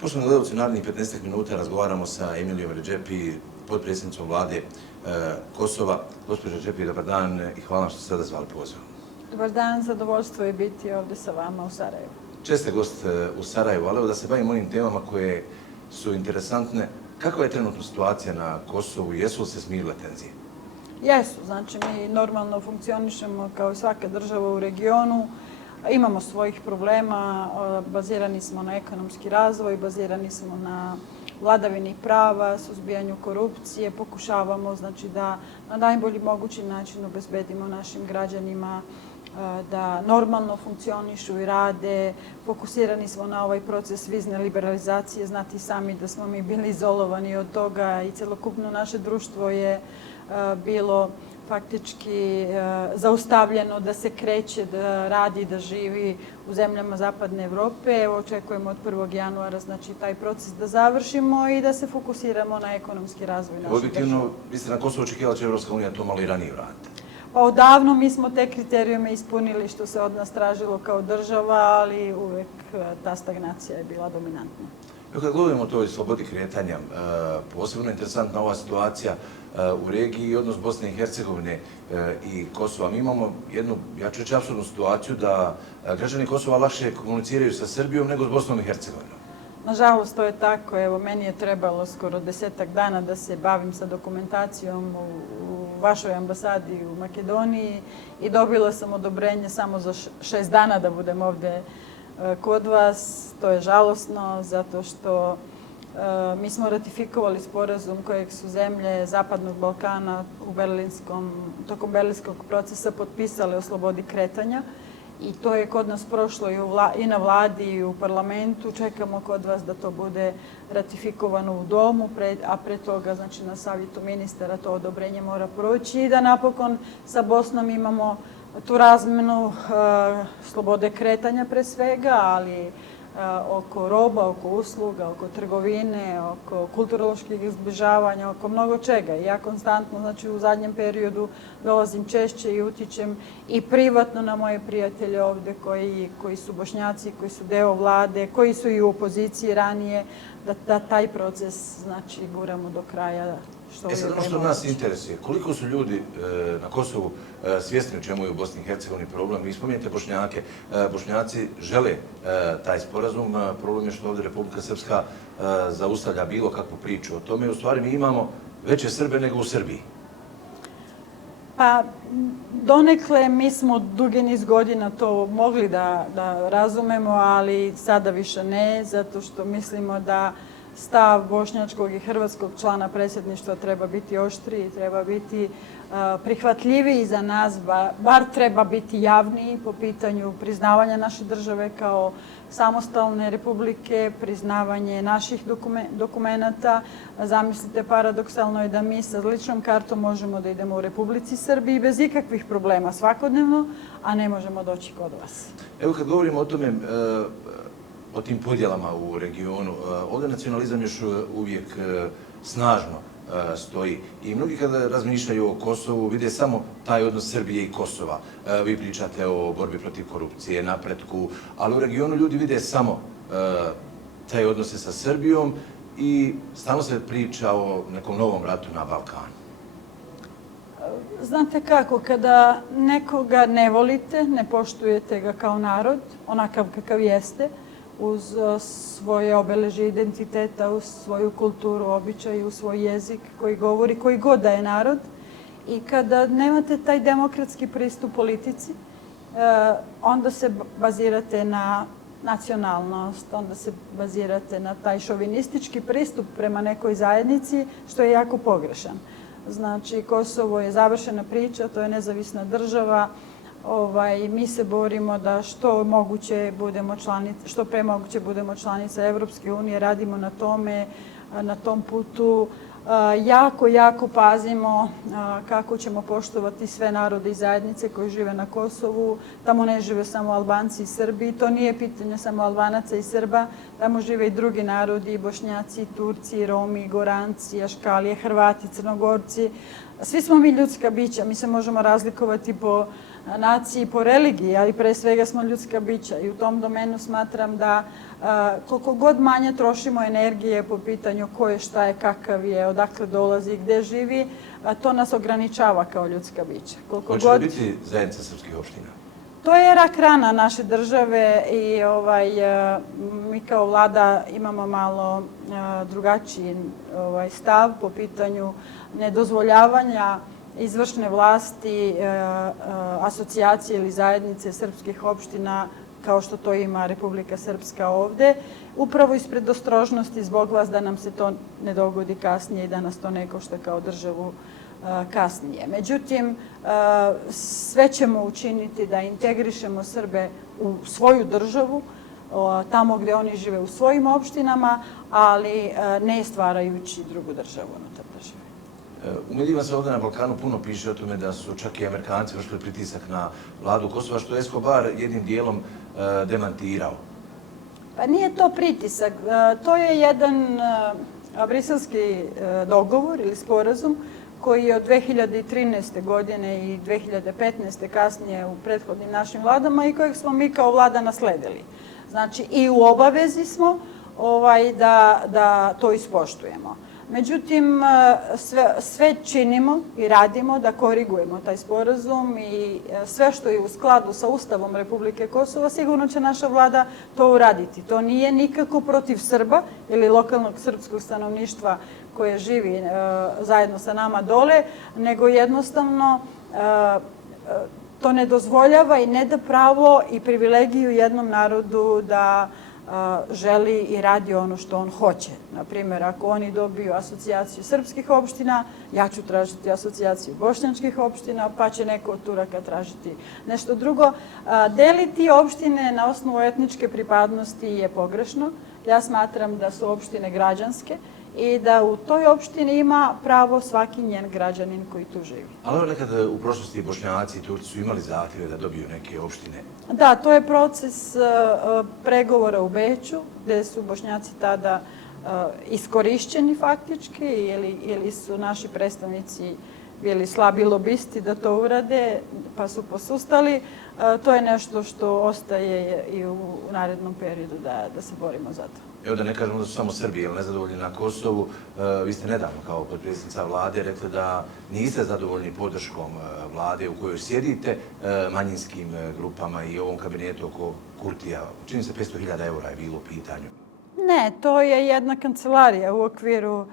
Poštovani gledalci, u narednih 15 minuta razgovaramo sa Emilijom Redžepi, potpredsjednicom vlade Kosova. Gospođo Redžepi, dobar dan i hvala vam što ste sada zvali pozivom. Dobar dan, zadovoljstvo je biti ovdje sa vama u Sarajevu. Česte gost u Sarajevu, ali evo da se bavimo onim temama koje su interesantne. Kakva je trenutna situacija na Kosovu? Jesu li se smirile tenzije? Jesu, znači mi normalno funkcionišemo kao i svaka država u regionu. Imamo svojih problema, bazirani smo na ekonomski razvoj, bazirani smo na vladavini prava, suzbijanju korupcije, pokušavamo znači da na najbolji mogući način obezbedimo našim građanima da normalno funkcionišu i rade. Fokusirani smo na ovaj proces vizne liberalizacije, znati sami da smo mi bili izolovani od toga i celokupno naše društvo je bilo faktički zaustavljeno da se kreće, da radi, da živi u zemljama Zapadne Evrope. Evo, očekujemo od 1. januara znači, taj proces da završimo i da se fokusiramo na ekonomski razvoj naše države. Objektivno, vi ste na Kosovo očekivali će Evropska unija to malo i ranije uraditi. Pa odavno mi smo te kriterijume ispunili što se od nas tražilo kao država, ali uvek ta stagnacija je bila dominantna. Kad govorimo o toj slobodi kretanja, posebno interesantna ova situacija u regiji i odnos Bosne i Hercegovine i Kosova. Mi imamo jednu, ja ću reći, apsurdnu situaciju da građani Kosova lakše komuniciraju sa Srbijom nego s Bosnom i Hercegovinom. Nažalost, to je tako. Evo, meni je trebalo skoro 10 dana da se bavim sa dokumentacijom u vašoj ambasadi u Makedoniji i dobila sam odobrenje samo za 6 dana da budem ovdje kod vas. To je žalosno zato što mi smo ratifikovali sporazum kojeg su zemlje Zapadnog Balkana tokom berlinskog procesa potpisale o slobodi kretanja. I to je kod nas prošlo i na vladi i u parlamentu. Čekamo kod vas da to bude ratifikovano u domu, a pre toga znači, na savjetu ministara to odobrenje mora proći i da napokon sa Bosnom imamo tu razmenu slobode kretanja pre svega, ali oko roba, oko usluga, oko trgovine, oko kulturoloških zbližavanja, oko mnogo čega. Ja konstantno, znači u zadnjem periodu dolazim češće i utičem i privatno na moje prijatelje ovdje koji su Bošnjaci, koji su deo vlade, koji su i u opoziciji ranije, da taj proces znači guramo do kraja. Sad ono što nas interesuje, koliko su ljudi na Kosovu svjesni o čemu je u Bosni i Hercegovini problem? Vi spominjete Bošnjake. Bošnjaci žele taj sporazum. Problem je što ovdje Republika Srpska zaustavlja bilo kakvu priču o tome. U stvari mi imamo veće Srbe nego u Srbiji. Pa donekle mi smo dugi niz godina to mogli da razumemo, ali sada više ne, zato što mislimo da stav bošnjačkog i hrvatskog člana predsjedništva treba biti oštriji, treba biti prihvatljiviji za nas, bar treba biti javniji po pitanju priznavanja naše države kao samostalne republike, priznavanje naših dokumenata. Zamislite, paradoksalno je da mi sa ličnom kartom možemo da idemo u Republici Srbiji bez ikakvih problema svakodnevno, a ne možemo doći kod vas. Evo kad govorimo o tome, o tim podjelama u regionu, ovdje nacionalizam još uvijek snažno stoji i mnogi kada razmišljaju o Kosovu vide samo taj odnos Srbije i Kosova. Vi pričate o borbi protiv korupcije, napretku, ali u regionu ljudi vide samo taj odnose sa Srbijom i stalno se priča o nekom novom ratu na Balkanu. Znate kako, kada nekoga ne volite, ne poštujete ga kao narod, onakav kakav jeste, uz svoje obeležje identiteta, uz svoju kulturu, običaj, uz svoj jezik koji govori, koji god da je narod. I kada nemate taj demokratski pristup politici, onda se bazirate na nacionalnost, onda se bazirate na taj šovinistički pristup prema nekoj zajednici, što je jako pogrešan. Znači, Kosovo je završena priča, to je nezavisna država. Mi se borimo da što pre moguće budemo članice Evropske unije, radimo na tome, na tom putu. Jako pazimo kako ćemo poštovati sve narode i zajednice koji žive na Kosovu. Tamo ne žive samo Albanci i Srbi, to nije pitanje samo Albanaca i Srba. Tamo žive i drugi narodi, i Bošnjaci, i Turci, i Romi, i Goranci, Aškalije, Hrvati, Crnogorci. Svi smo mi ljudska bića, mi se možemo razlikovati po naciji po religiji, ali pre svega smo ljudska bića i u tom domenu smatram da koliko god manje trošimo energije po pitanju ko je, šta je, kakav je, odakle dolazi i gde živi, to nas ograničava kao ljudska bića. Hoće li biti zajednica srpskih opština? To je rak rana naše države i mi kao vlada imamo malo drugačiji stav po pitanju nedozvoljavanja izvršne vlasti, asocijacije ili zajednice srpskih opština kao što to ima Republika Srpska ovde, upravo iz predostrožnosti zbog vas da nam se to ne dogodi kasnije i da nas to ne košta kao državu kasnije. Međutim, sve ćemo učiniti da integrišemo Srbe u svoju državu, tamo gde oni žive u svojim opštinama, ali ne stvarajući drugu državu unutar države. U medijima se ovdje na Balkanu puno piše o tome da su čak i Amerikanci vršili pritisak na vladu Kosova, što je Escobar jednim dijelom demantirao. Pa nije to pritisak, to je jedan briselski dogovor ili sporazum koji je od 2013. godine i 2015. kasnije u prethodnim našim vladama i kojeg smo mi kao vlada nasledili. Znači i u obavezi smo da to ispoštujemo. Međutim, sve činimo i radimo da korigujemo taj sporazum i sve što je u skladu sa Ustavom Republike Kosova, sigurno će naša vlada to uraditi. To nije nikako protiv Srba ili lokalnog srpskog stanovništva koje živi zajedno sa nama dole, nego jednostavno to ne dozvoljava i ne da pravo i privilegiju jednom narodu da želi i radi ono što on hoće. Naprimjer, ako oni dobiju asocijaciju srpskih opština, ja ću tražiti asocijaciju bošnjačkih opština, pa će neko od Turaka tražiti nešto drugo. Deliti opštine na osnovu etničke pripadnosti je pogrešno. Ja smatram da su opštine građanske i da u toj opštini ima pravo svaki njen građanin koji tu živi. Ali nekad u prošlosti Bošnjaci i Turci su imali zahtjeve da dobiju neke opštine. Da, to je proces pregovora u Beču, gde su Bošnjaci tada iskorišćeni faktički ili su naši predstavnici bili slabi lobisti da to urade, pa su posustali. To je nešto što ostaje i u narednom periodu da se borimo za to. Evo da ne kažemo da su samo Srbi ili nezadovoljni na Kosovu. Vi ste nedavno kao potpredsjednica vlade rekli da niste zadovoljni podrškom vlade u kojoj sjedite, manjinskim grupama i ovom kabinetu oko Kurtija. Čini se 500.000 eura je bilo u pitanju. Ne, to je jedna kancelarija u okviru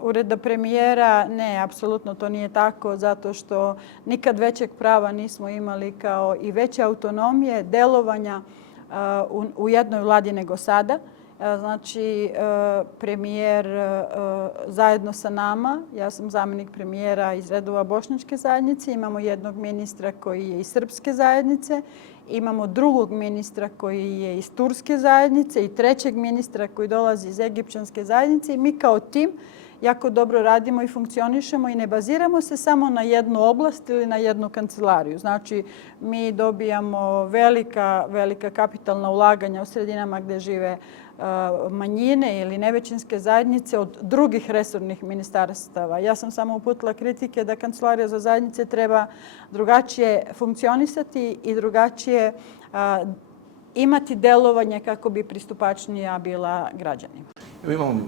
ureda premijera. Ne, apsolutno to nije tako, zato što nikad većeg prava nismo imali kao i veće autonomije delovanja u jednoj vladi nego sada. Znači, premijer zajedno sa nama, ja sam zamjenik premijera iz redova bošnjačke zajednice, imamo jednog ministra koji je iz srpske zajednice, imamo drugog ministra koji je iz turske zajednice i trećeg ministra koji dolazi iz egipćanske zajednice i mi kao tim jako dobro radimo i funkcionišemo i ne baziramo se samo na jednu oblast ili na jednu kancelariju. Znači, mi dobijamo velika kapitalna ulaganja u sredinama gde žive manjine ili nevećinske zajednice od drugih resornih ministarstava. Ja sam samo uputila kritike da Kancelarija za zajednice treba drugačije funkcionisati i drugačije imati delovanje kako bi pristupačnija bila građanima. Evo imamo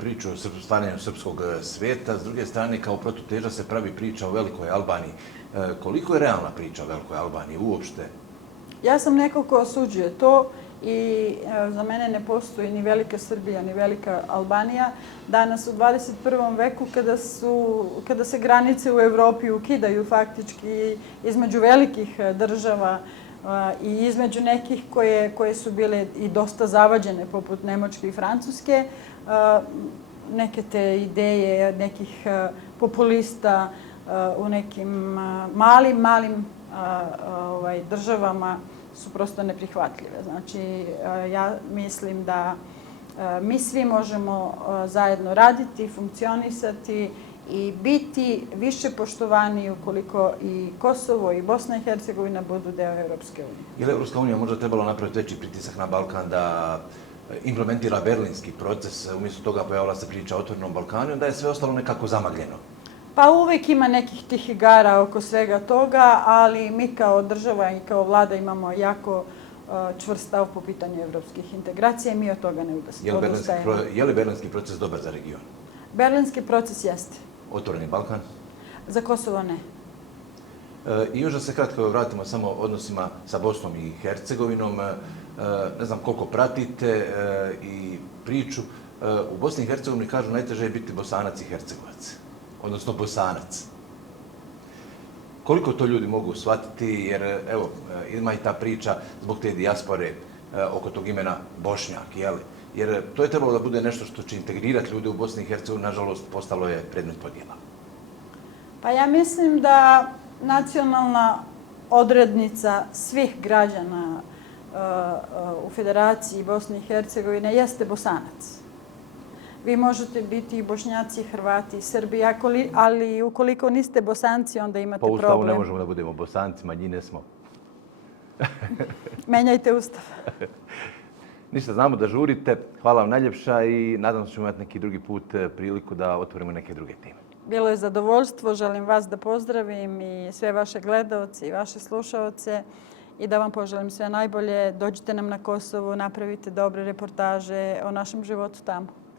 priču o stvaranju srpskog sveta, s druge strane kao protuteža se pravi priča o Velikoj Albaniji. Koliko je realna priča o Velikoj Albaniji uopšte? Ja sam neko ko osuđuje to i za mene ne postoji ni Velika Srbija ni Velika Albanija. Danas u 21. veku kada se granice u Evropi ukidaju faktički između velikih država i između nekih koje su bile i dosta zavađene, poput Nemačke i Francuske, neke te ideje nekih populista u nekim malim državama su prosto neprihvatljive. Znači, ja mislim da mi svi možemo zajedno raditi, funkcionisati i biti više poštovani ukoliko i Kosovo i Bosna i Hercegovina budu deo Europske unije. Je li Europska unija možda trebala napraviti veći pritisak na Balkan da implementira berlinski proces, umjesto toga pojavila se priča o Otvorenom Balkanu, onda je sve ostalo nekako zamagljeno? Pa uvijek ima nekih tih igara oko svega toga, ali mi kao država i kao vlada imamo jako čvrst stav po pitanju evropskih integracija i mi od toga ne odustajemo. Je li berlinski proces dobar za region? Berlinski proces jeste. Otvoreni Balkan? Za Kosovo ne. I još da se kratko vratimo samo odnosima sa Bosnom i Hercegovinom. Ne znam koliko pratite i priču. U Bosni i Hercegovini kažu najteže je biti Bosanac i Hercegovac, odnosno Bosanac. Koliko to ljudi mogu shvatiti, jer evo, ima i ta priča zbog te dijaspore oko tog imena Bošnjak, jeli? Jer to je trebalo da bude nešto što će integrirati ljude u Bosni i Hercegovini, nažalost, postalo je predmet podjela. Pa ja mislim da nacionalna odrednica svih građana u Federaciji Bosne i Hercegovine jeste Bosanac. Vi možete biti i Bošnjaci, Hrvati, Srbi, ali ukoliko niste Bosanci, onda imate problem. Po Ustavu ne možemo da budemo Bosanci, manjine smo. Menjajte Ustav. Ništa, znamo da žurite. Hvala vam najljepša i nadam se da ćemo imati neki drugi put priliku da otvorimo neke druge teme. Bilo je zadovoljstvo. Želim vas da pozdravim i sve vaše gledaoce i vaše slušaoce i da vam poželim sve najbolje. Dođite nam na Kosovo, napravite dobre reportaže o našem životu tamo.